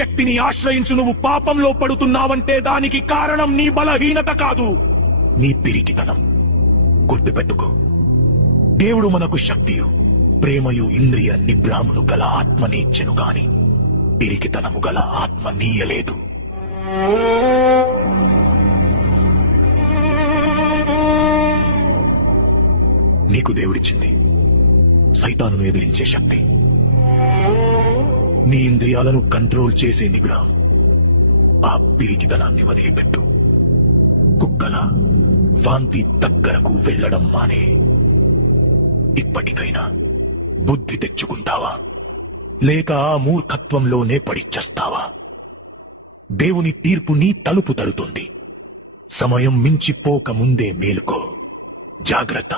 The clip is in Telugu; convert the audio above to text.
శక్తిని ఆశ్రయించు నువ్వు పాపంలో పడుతున్నావంటే దానికి కారణం నీ బలహీనత కాదు, నీ పిరికితనం. గుర్తుపెట్టుకో, దేవుడు మనకు శక్తియు ప్రేమయు ఇంద్రియ నిగ్రహములు గల ఆత్మనిచ్చెను గాని పిరికితనము గల ఆత్మ నీయలేదు. నీకు దేవుడిచ్చింది సైతానును ఎదిరించే శక్తి, నీ ఇంద్రియాలను కంట్రోల్ చేసే నిగ్రహం. ఆ పిరికితనాన్ని వదిలిపెట్టు. కుక్కల వాంతి దగ్గరకు వెళ్లడం మానే. ఇప్పటికైనా బుద్ధి తెచ్చుకుంటావా, లేక ఆ మూర్ఖత్వంలోనే పడిచ్చేస్తావా? దేవుని తీర్పు నీ తలుపు తడుతుంది. సమయం మించిపోక ముందే మేలుకో. జాగ్రత్త.